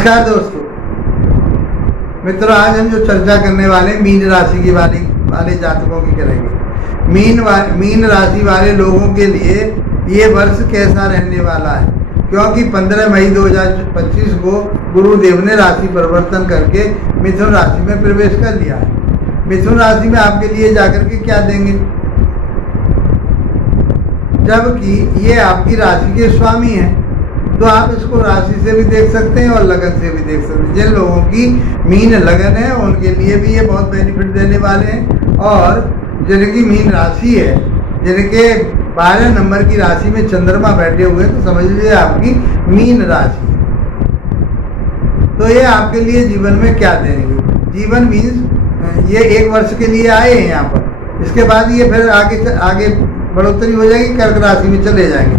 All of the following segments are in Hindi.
नमस्कार दोस्तों मित्रों, आज हम जो चर्चा करने वाले मीन राशि की वाले जातकों की करेंगे। मीन राशि वाले लोगों के लिए ये वर्ष कैसा रहने वाला है, क्योंकि 15 मई 2025 को गुरुदेव ने राशि परिवर्तन करके मिथुन राशि में प्रवेश कर लिया है। मिथुन राशि में आपके लिए जाकर के क्या देंगे, जबकि ये आपकी राशि के स्वामी हैं, तो आप इसको राशि से भी देख सकते हैं और लगन से भी देख सकते हैं। जिन लोगों की मीन लगन है उनके लिए भी ये बहुत बेनिफिट देने वाले हैं, और जिनकी मीन राशि है, जिनके 12 नंबर की राशि में चंद्रमा बैठे हुए हैं, तो समझ लीजिए आपकी मीन राशि है। तो ये आपके लिए जीवन में क्या देंगे। जीवन मीन्स ये 1 वर्ष के लिए आए हैं यहाँ पर, इसके बाद ये फिर आगे बढ़ोतरी हो जाएगी, कर्क राशि में चले जाएंगे।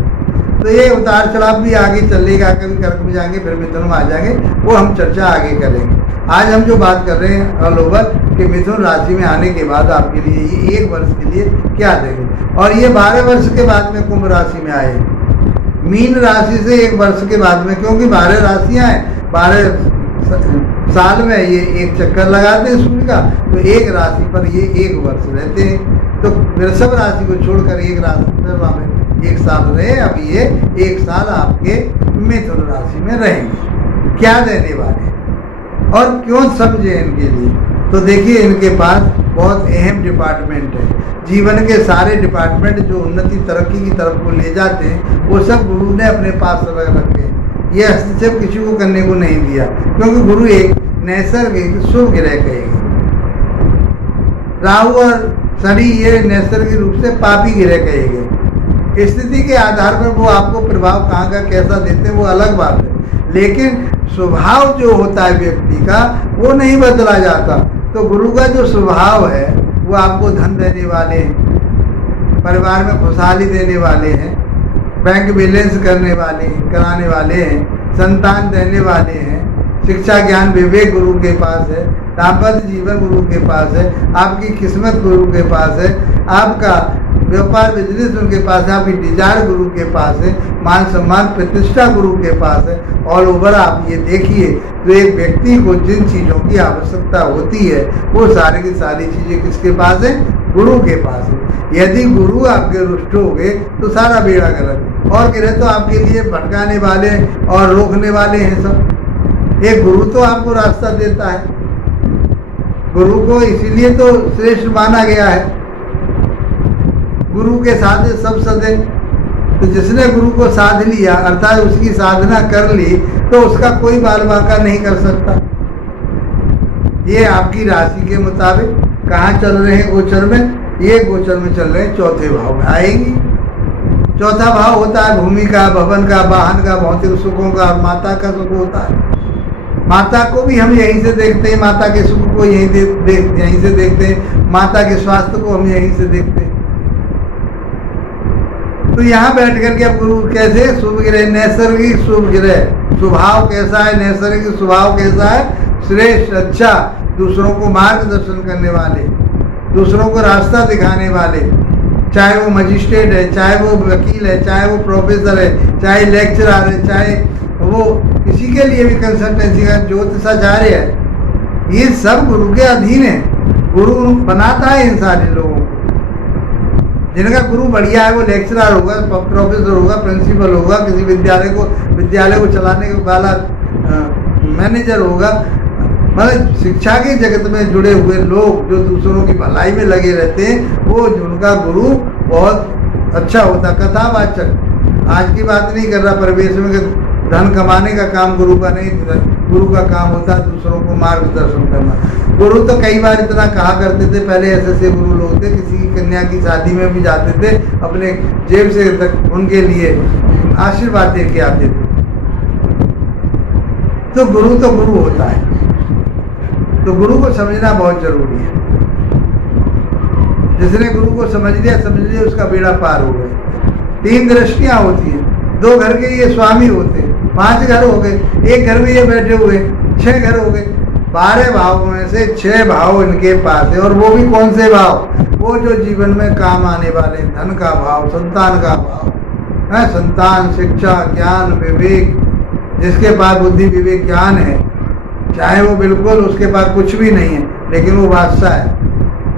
तो ये उतार चढ़ाव भी आगे चलेगा, कभी कर्क में जाएंगे फिर मिथुन में आ जाएंगे, वो हम चर्चा आगे करेंगे। आज हम जो बात कर रहे हैं ऑल ओवर कि मिथुन राशि में आने के बाद आपके लिए ये 1 वर्ष के लिए क्या देंगे, और ये 12 वर्ष के बाद में कुंभ राशि में आए। मीन राशि से 1 वर्ष के बाद में, क्योंकि 12 राशियाँ हैं, 12 साल में ये एक चक्कर लगाते हैं सूर्य का, तो एक राशि पर ये 1 वर्ष रहते हैं। तो वृषभ राशि को छोड़कर एक राशि पर वहाँ पे 1 साल रहे, अब ये 1 साल आपके मिथुन राशि में रहेंगे। क्या देने वाले और क्यों समझे इनके लिए, तो देखिए इनके पास बहुत अहम डिपार्टमेंट है। जीवन के सारे डिपार्टमेंट जो उन्नति तरक्की की तरफ को ले जाते हैं, वो सब गुरु ने अपने पास रखे हैं। ये हस्तक्षेप किसी को करने को नहीं दिया, क्योंकि गुरु एक नैसर्गिक शुभ ग्रह कहेंगे। राहु और शनि ये नैसर्गिक रूप से पापी ग्रह कहेंगे। स्थिति के आधार पर वो आपको प्रभाव कहाँ का कैसा देते हैं वो अलग बात है, लेकिन स्वभाव जो होता है व्यक्ति का वो नहीं बदला जाता। तो गुरु का जो स्वभाव है वो आपको धन देने वाले हैं, परिवार में खुशहाली देने वाले हैं, बैंक बैलेंस कराने वाले हैं, संतान देने वाले हैं, शिक्षा ज्ञान विवेक गुरु के पास है, दाम्पत्य जीवन गुरु के पास है, आपकी किस्मत गुरु के पास है, आपका व्यापार बिजनेस उनके पास है, आपकी डिजायर गुरु के पास है, मान सम्मान प्रतिष्ठा गुरु के पास है। ऑल ओवर आप ये देखिए, तो एक व्यक्ति को जिन चीज़ों की आवश्यकता होती है वो सारी की सारी चीज़ें किसके पास है, गुरु के पास है। यदि गुरु आपके रुष्ट हो गए तो सारा बेड़ा गलत, और ग्रह तो आपके लिए भटकाने वाले और रोकने वाले हैं सब। एक गुरु तो आपको रास्ता देता है, गुरु को इसीलिए तो श्रेष्ठ माना गया है। गुरु के साथ सब सदे, तो जिसने गुरु को साध लिया अर्थात उसकी साधना कर ली, तो उसका कोई बाल बांका नहीं कर सकता। ये आपकी राशि के मुताबिक कहाँ चल रहे हैं गोचर में, ये गोचर में चल रहे हैं 4थे भाव में आएंगी। 4था भाव होता है भूमि का, भवन का, वाहन का, भौतिक सुखों का, माता का सुख होता है। माता को भी हम यहीं से देखते हैं, माता के सुख को यहीं से देखते हैं, माता के स्वास्थ्य को हम यहीं से देखते हैं। तो यहाँ बैठ करके अब गुरु कैसे शुभ ग्रह, नैसर्गिक शुभ ग्रह, स्वभाव कैसा है, नैसर्गिक स्वभाव कैसा है, श्रेष्ठ, अच्छा, दूसरों को मार्गदर्शन करने वाले, दूसरों को रास्ता दिखाने वाले, चाहे वो मजिस्ट्रेट है, चाहे वो वकील है, चाहे वो प्रोफेसर है, चाहे लेक्चरर है, चाहे वो किसी के लिए भी कंसल्टेंसी का ज्योतिषाचार्य है, ये सब गुरु के अधीन है। गुरु बनाता है इन सारे लोगों को। जिनका गुरु बढ़िया है वो लेक्चरर होगा, प्रोफेसर होगा, प्रिंसिपल होगा, किसी विद्यालय को चलाने वाला मैनेजर होगा। मतलब शिक्षा के जगत में जुड़े हुए लोग जो दूसरों की भलाई में लगे रहते हैं, वो उनका गुरु बहुत अच्छा होता। कथावाचक, आज की बात नहीं कर रहा, परिवेश में धन कमाने का काम गुरु का नहीं, गुरु का काम होता है दूसरों को मार्गदर्शन करना। गुरु तो कई बार इतना कहा करते थे, पहले ऐसे गुरु लोग थे, किसी की कन्या की शादी में भी जाते थे, अपने जेब से तक उनके लिए आशीर्वाद दे के आते थे। तो गुरु होता है, तो गुरु को समझना बहुत जरूरी है। जिसने गुरु को समझ लिया उसका बेड़ा पार हो गया। 3 दृष्टियां होती हैं, 2 घर के ये स्वामी होते हैं, 5 घर हो गए, 1 घर में ये बैठे हुए, 6 घर हो गए। 12 भाव में से 6 भाव इनके पास है, और वो भी कौन से भाव, वो जो जीवन में काम आने वाले, धन का भाव, संतान का भाव है, संतान, शिक्षा, ज्ञान, विवेक, जिसके पास बुद्धि विवेक ज्ञान है, चाहे वो बिल्कुल उसके पास कुछ भी नहीं है, लेकिन वो बादशाह है,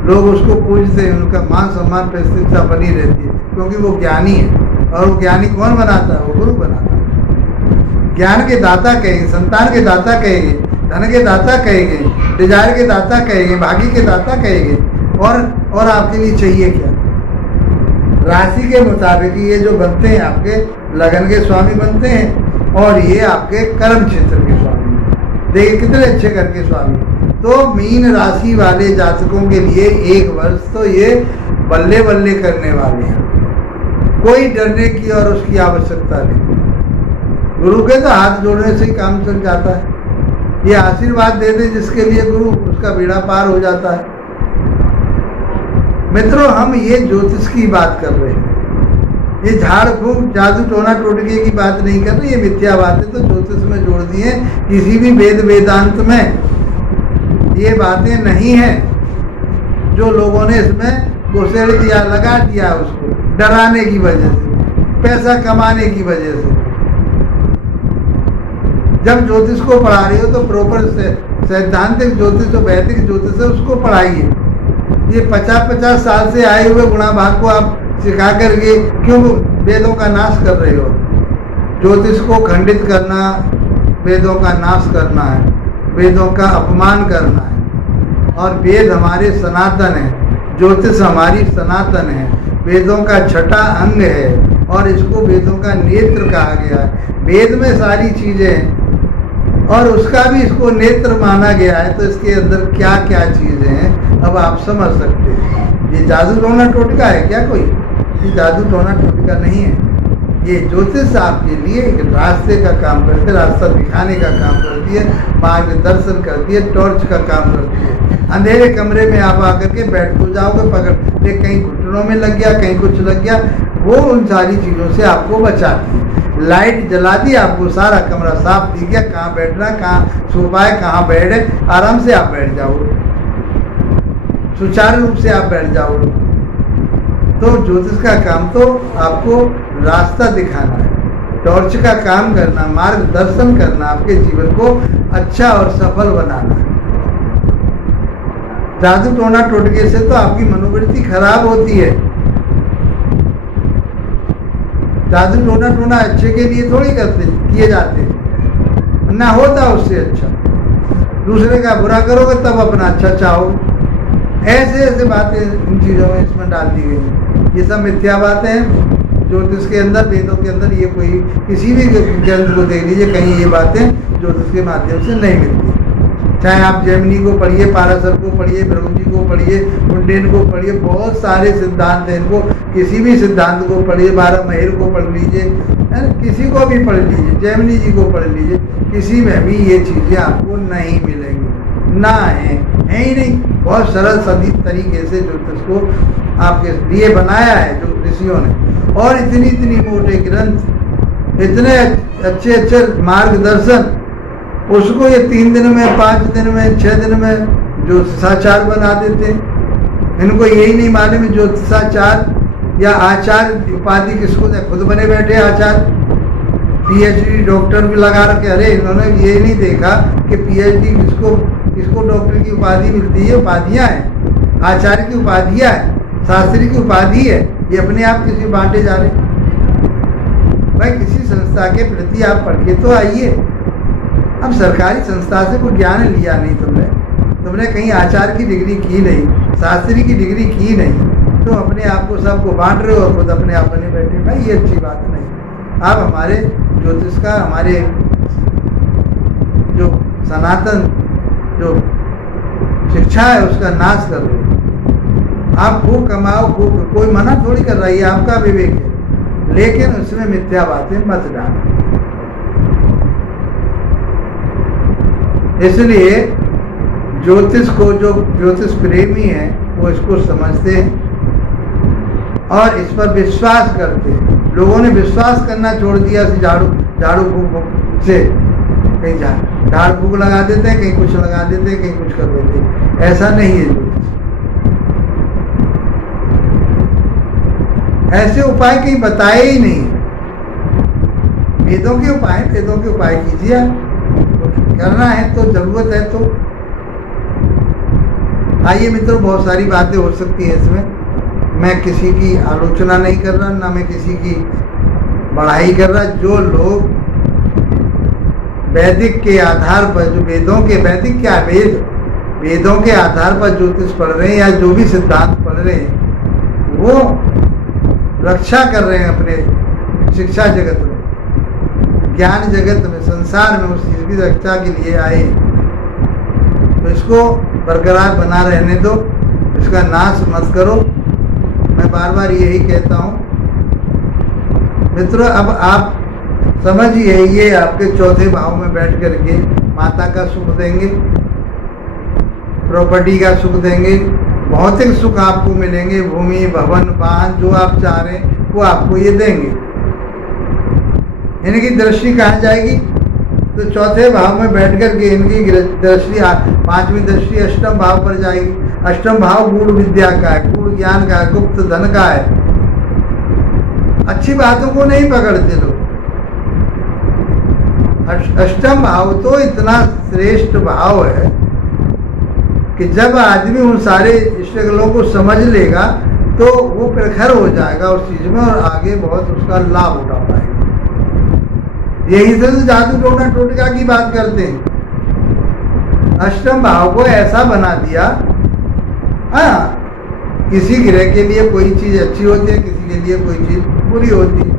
लोग उसको पूजते हैं, उनका मान सम्मान प्रतिष्ठा बनी रहती है, क्योंकि वो ज्ञानी है। और वो ज्ञानी कौन बनाता है? वो गुरु बनाता है। ज्ञान के दाता कहेंगे, संतान के दाता कहेंगे, धन के दाता कहेंगे, डिजायर के दाता कहेंगे, भाग्य के दाता कहेंगे। और आपके लिए चाहिए क्या? राशि के मुताबिक ये जो बनते हैं आपके लगन के स्वामी बनते हैं, और ये आपके कर्म क्षेत्र के स्वामी। देखिए कितने अच्छे घर के स्वामी। तो मीन राशि वाले जातकों के लिए 1 वर्ष तो ये बल्ले बल्ले करने वाले हैं, कोई डरने की और उसकी आवश्यकता नहीं। गुरु के तो हाथ जोड़ने से ही काम चल जाता है। ये आशीर्वाद दे दे जिसके लिए गुरु, उसका बेड़ा पार हो जाता है। मित्रों, हम ये ज्योतिष की बात कर रहे हैं, ये झाड़ फूक जादू टोना टोटके की बात नहीं कर रहे, ये मिथ्या बातें तो ज्योतिष में जोड़ दी है। किसी भी वेद वेदांत में ये बातें नहीं है, जो लोगों ने इसमें घुसेड़ दिया, लगा दिया उसको डराने की वजह से, पैसा कमाने की वजह से। जब ज्योतिष को पढ़ा रही हो तो प्रॉपर सैद्धांतिक ज्योतिष, वैदिक ज्योतिष है, उसको पढ़ाइए। ये 50-50 साल से आए हुए गुणा भाग को आप सिखा करके क्यों वेदों का नाश कर रहे हो? ज्योतिष को खंडित करना वेदों का नाश करना है, वेदों का अपमान करना है। और वेद हमारे सनातन है, ज्योतिष हमारी सनातन है, वेदों का छठा अंग है, और इसको वेदों का नेत्र कहा गया है। वेद में सारी चीजें हैं और उसका भी इसको नेत्र माना गया है, तो इसके अंदर क्या क्या चीजें हैं अब आप समझ सकते हैं। ये जादू टोना टोटका है क्या कोई? ये जादू टोना टोटका नहीं है। ये ज्योतिष आपके लिए एक रास्ते का काम करती है, रास्ता दिखाने का काम करती है, मार्गदर्शन करती है, टॉर्च का काम करती है। अंधेरे कमरे में आप आकर के बैठ तो जाओगे, पकड़ ले कहीं घुटनों में लग गया, कहीं कुछ लग गया, वो उन सारी चीज़ों से आपको बचाती है। लाइट जला दी, आपको सारा कमरा साफ दिख गया, कहाँ बैठना, कहाँ सोफा है, कहाँ बेड है, आराम से आप बैठ जाओगे, सुचारू रूप से आप बैठ जाओगे। तो ज्योतिष का काम तो आपको रास्ता दिखाना है, टॉर्च का काम करना, मार्गदर्शन करना, आपके जीवन को अच्छा और सफल बनाना है। जादू टोना टोटके से तो आपकी मनोवृत्ति खराब होती है। जादू टोना टोना अच्छे के लिए थोड़ी किए जाते हैं, ना होता उससे अच्छा। दूसरे का बुरा करोगे तब अपना अच्छा चाहो। ऐसे ऐसे बातें इन चीज़ों में इसमें डाल दी गई हैं। ये सब मिथ्या बातें हैं। ज्योतिष के अंदर, वेदों के अंदर ये कोई किसी भी ग्रंथ को देख लीजिए, कहीं ये बातें ज्योतिष के माध्यम से नहीं मिलती। चाहे आप जैमिनी को पढ़िए, पाराशर को पढ़िए, ब्रह्मजी को पढ़िए, मुंडेन को पढ़िए, बहुत सारे सिद्धांत हैं। इनको किसी भी सिद्धांत को पढ़िए, 12 महिर को पढ़ लीजिए, किसी को भी पढ़ लीजिए, जैमिनी जी को पढ़ लीजिए, किसी में भी ये चीज़ें आपको नहीं मिलेंगी, ना है ही नहीं। बहुत सरल सदी तरीके से ज्योतिष को आपके लिए बनाया है जो ऋषियों ने, और इतनी इतनी मोटे ग्रंथ, इतने अच्छे अच्छे मार्गदर्शन, उसको ये 3 दिन में, 5 दिन में, 6 दिन में ज्योतिषाचार बना देते। इनको यही नहीं मालूम ज्योतिषाचार या आचार्य उपाधि किसको दे, खुद बने बैठे आचार्य, PhD डॉक्टर भी लगा रखे। अरे इन्होंने ये नहीं देखा कि PhD किसको डॉक्टर की उपाधि मिलती है, उपाधियाँ हैं, आचार्य की उपाधियाँ हैं, शास्त्री की उपाधि है, ये अपने आप किसी बांटे जा रहे। भाई किसी संस्था के प्रति आप पढ़ के तो आइए। अब सरकारी संस्था से कोई ज्ञान लिया नहीं तुमने कहीं आचार्य की डिग्री की नहीं, शास्त्री की डिग्री की नहीं, तो अपने आप को सबको बांट रहे हो और खुद अपने आप बने बैठे। भाई ये अच्छी बात नहीं। आप हमारे ज्योतिष का, हमारे जो सनातन जो शिक्षा है उसका नाश कर रहे हो। आप खूब कमाओ, खूब, कोई मना थोड़ी कर रहा है, आपका विवेक है, लेकिन उसमें मिथ्या बातें मत डालो। इसलिए ज्योतिष को, जो ज्योतिष प्रेमी है वो इसको समझते हैं और इस पर विश्वास करते हैं। लोगों ने विश्वास करना छोड़ दिया, झाड़ू फूक से, कहीं झाड़ फूक लगा देते हैं, कहीं कुछ लगा देते हैं, कहीं कुछ कर देते हैं। ऐसा नहीं है ज्योतिष। ऐसे उपाय कहीं बताए ही नहीं। वेदों के उपाय कीजिए। करना है तो, जरूरत है तो। आइए मित्रों, बहुत सारी बातें हो सकती हैं इसमें। मैं किसी की आलोचना नहीं कर रहा, ना मैं किसी की बढ़ाई कर रहा। जो लोग वैदिक के आधार पर, जो वेदों के, वैदिक क्या है, वेदों के आधार पर ज्योतिष पढ़ रहे हैं या जो भी सिद्धांत पढ़ रहे हैं, वो रक्षा कर रहे हैं अपने शिक्षा जगत में, ज्ञान जगत में, संसार में, उस चीज की रक्षा के लिए आए। तो इसको बरकरार बना रहने दो, इसका नाश मत करो। मैं बार बार यही कहता हूँ मित्रों। अब आप समझिए, ये आपके चौथे भाव में बैठ करके माता का सुख देंगे, प्रॉपर्टी का सुख देंगे, भौतिक सुख आपको मिलेंगे, भूमि, भवन, वाहन, जो आप चाह रहे हैं वो आपको ये देंगे। इनकी दृष्टि कहाँ जाएगी? तो चौथे भाव में बैठ करके इनकी दृष्टि, पांचवी दृष्टि अष्टम भाव पर जाएगी। अष्टम भाव गूढ़ विद्या का है, गूढ़ ज्ञान का है, गुप्त धन का है। अच्छी बातों को नहीं पकड़ते लोग। अष्टम भाव तो इतना श्रेष्ठ भाव है कि जब आदमी उन सारे स्ट्रगलों को समझ लेगा तो वो प्रखर हो जाएगा उस चीज में और आगे बहुत उसका लाभ उठा पाएगा। यही से तो जादू टोना टोटका की बात करते हैं। अष्टम भाव को ऐसा बना दिया, हाँ, किसी ग्रह के लिए कोई चीज अच्छी होती है, किसी के लिए कोई चीज बुरी होती है।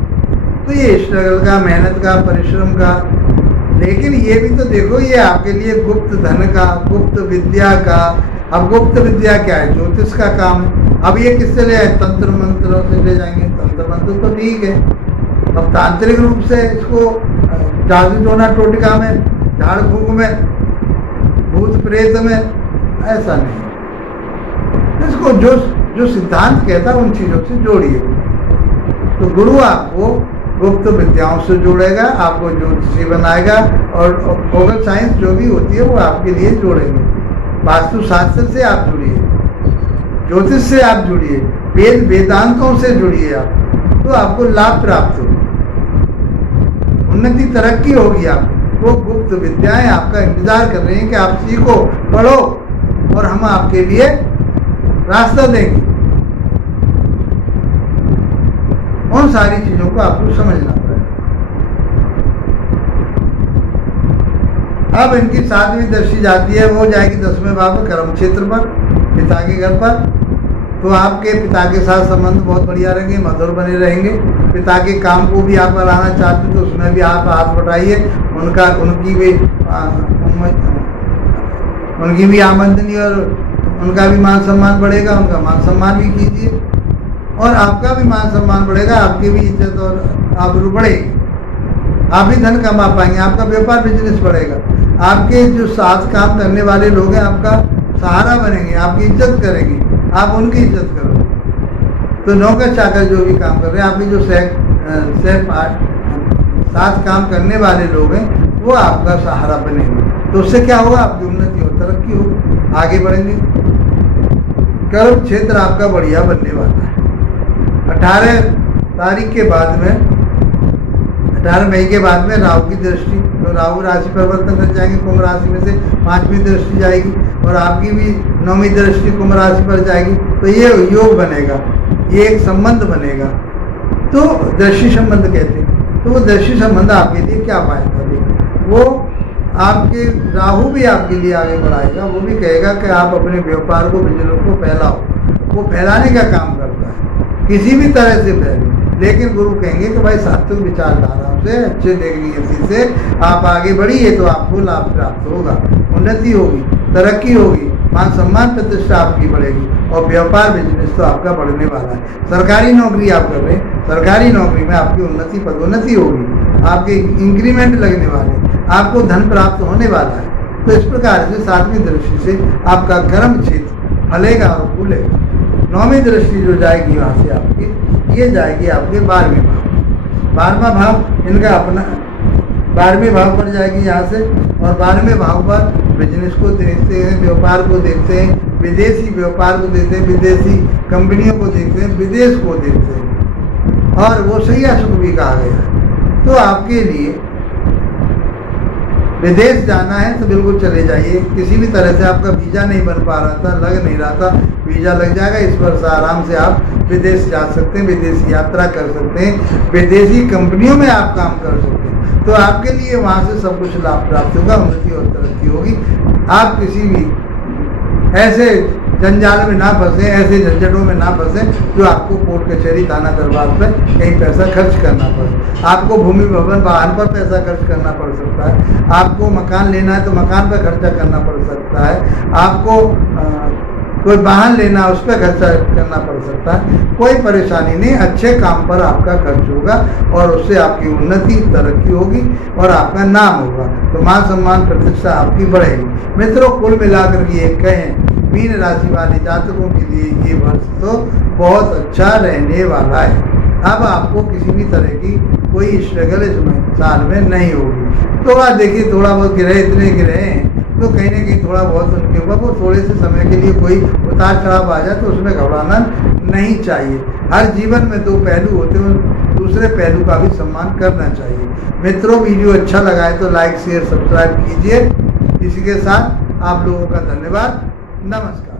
तो ये स्ट्रगल का, मेहनत का, परिश्रम का, लेकिन ये भी तो देखो, ये आपके लिए गुप्त धन का, गुप्त विद्या का। अब गुप्त विद्या क्या है? ज्योतिष का काम है। अब ये किससे ले आए? तंत्र मंत्रों से ले जाएंगे। तंत्र मंत्र तो ठीक है, अब तांत्रिक रूप से इसको जादू टोना टोटका में, झाड़ फूक में, भूत प्रेत में, ऐसा नहीं। इसको जो सिद्धांत कहता है उन चीजों से जोड़िए। तो गुरु आपको गुप्त विद्याओं से जोड़ेगा, आपको ज्योतिषी बनाएगा, और भौगोल साइंस जो भी होती है वो आपके लिए जोड़ेंगे। वास्तु शास्त्र से आप जुड़िए, ज्योतिष से आप जुड़िए, वेद वेदांतों से जुड़िए आप, तो आपको लाभ प्राप्त होगा, उन्नति तरक्की होगी। आप वो गुप्त विद्याएं आपका इंतजार कर रही हैं कि आप सीखो, पढ़ो, और हम आपके लिए रास्ता देंगे। उन सारी चीजों को आपको समझना पड़ेगा। अब इनकी सातवीं दृष्टि जाती है, वो जाएगी 10वें भाव में, कर्म क्षेत्र पर, पिता के घर पर। तो आपके पिता के साथ संबंध बहुत बढ़िया रहेंगे, मधुर बने रहेंगे। पिता के काम को भी आप बढ़ाना चाहते तो उसमें भी आप हाथ बढ़ाइए, उनकी भी आमदनी और उनका भी मान सम्मान बढ़ेगा, उनका मान सम्मान भी कीजिए, और आपका भी मान सम्मान बढ़ेगा, आपकी भी इज्जत और आबरू बढ़ेगी। आप भी धन कमा पाएंगे, आपका व्यापार बिजनेस बढ़ेगा, आपके जो साथ काम करने वाले लोग हैं आपका सहारा बनेंगे, आपकी इज्जत करेंगे, आप उनकी इज्जत करोगे। तो नौकर चाकर जो भी काम कर रहे हैं, आपके जो साथ काम करने वाले लोग हैं वो आपका सहारा बनेंगे। तो उससे क्या होगा? आपकी उन्नति और तरक्की होगी, आगे बढ़ेंगे। कर्म क्षेत्र आपका बढ़िया बनने वाला है। 18 तारीख के बाद में, 18 मई के बाद में राहु की दृष्टि, तो राहु राशि परिवर्तन कर जाएंगे, कुंभ राशि में से 5वीं दृष्टि जाएगी, और आपकी भी 9वीं दृष्टि कुंभ राशि पर जाएगी। तो ये योग बनेगा, ये एक संबंध बनेगा, तो दृष्टि संबंध कहते हैं। तो वो दृष्टि संबंध आपके लिए क्या फायदा देगा? वो आपके राहु भी आपके लिए आगे बढ़ाएगा, वो भी कहेगा कि आप अपने व्यापार को, बिजनेस को फैलाओ। वो फैलाने का काम करता है, किसी भी तरह से फैले। लेकिन गुरु कहेंगे कि भाई सात्विक विचारधारा से, अच्छे देखने से आप आगे बढ़िए तो आपको लाभ प्राप्त होगा, उन्नति होगी, तरक्की होगी, मान सम्मान प्रतिष्ठा आपकी बढ़ेगी, और व्यापार बिजनेस तो आपका बढ़ने वाला है। सरकारी नौकरी आप कर रहे हैं, सरकारी नौकरी में आपकी उन्नति पदोन्नति होगी, आपके इंक्रीमेंट लगने वाले, आपको धन प्राप्त होने वाला है। तो इस प्रकार से 7वीं दृष्टि से आपका कर्म क्षेत्र फलेगा और फूलेगा। 9वीं दृष्टि जो जाएगी वहाँ से आपकी, ये जाएगी आपके 12वें भाव। 12वां भाव इनका अपना, 12वें भाव पर जाएगी यहाँ से, और 12वें भाव पर बिजनेस को देखते हैं, व्यापार को देखते हैं, विदेशी व्यापार को देखते हैं, विदेशी कंपनियों को देखते हैं, विदेश को देखते हैं, और वो सैया सुख भी कहा गया है। तो आपके लिए विदेश जाना है तो बिल्कुल चले जाइए। किसी भी तरह से आपका वीज़ा नहीं बन पा रहा था, लग नहीं रहा था, वीज़ा लग जाएगा। इस वर्ष आराम से आप विदेश जा सकते हैं, विदेश यात्रा कर सकते हैं, विदेशी कंपनियों में आप काम कर सकते हैं। तो आपके लिए वहाँ से सब कुछ लाभ प्राप्त होगा, उन्नति और तरक्की होगी। आप किसी भी ऐसे जंजाल में ना फंसे, ऐसे झंझटों में ना फंसे जो आपको कोर्ट कचहरी थाना दरबार पर कहीं पैसा खर्च करना पड़े। आपको भूमि भवन वाहन पर पैसा खर्च करना पड़ सकता है, आपको मकान लेना है तो मकान पर खर्चा करना पड़ सकता है, आपको कोई वाहन लेना उस पर खर्चा करना पड़ सकता है। कोई परेशानी नहीं, अच्छे काम पर आपका खर्च होगा और उससे आपकी उन्नति तरक्की होगी और आपका नाम होगा, तो मान सम्मान प्रतिष्ठा आपकी बढ़ेगी। मित्रों, कुल मिलाकर ये कहें, मीन राशि वाले जातकों के लिए ये वर्ष तो बहुत अच्छा रहने वाला है। अब आपको किसी भी तरह की कोई स्ट्रगल इस साल में नहीं होगी। थोड़ा देखिए, थोड़ा बहुत गिरे, इतने गिरे हैं तो कहीं ना कहीं थोड़ा बहुत उनके ऊपर वो थोड़े से समय के लिए कोई उतार चढ़ाव आ जाए तो उसमें घबराना नहीं चाहिए। हर जीवन में दो पहलू होते हैं, दूसरे पहलू का भी सम्मान करना चाहिए। मित्रों, वीडियो अच्छा लगा है तो लाइक शेयर सब्सक्राइब कीजिए। इसी के साथ आप लोगों का धन्यवाद। नमस्कार।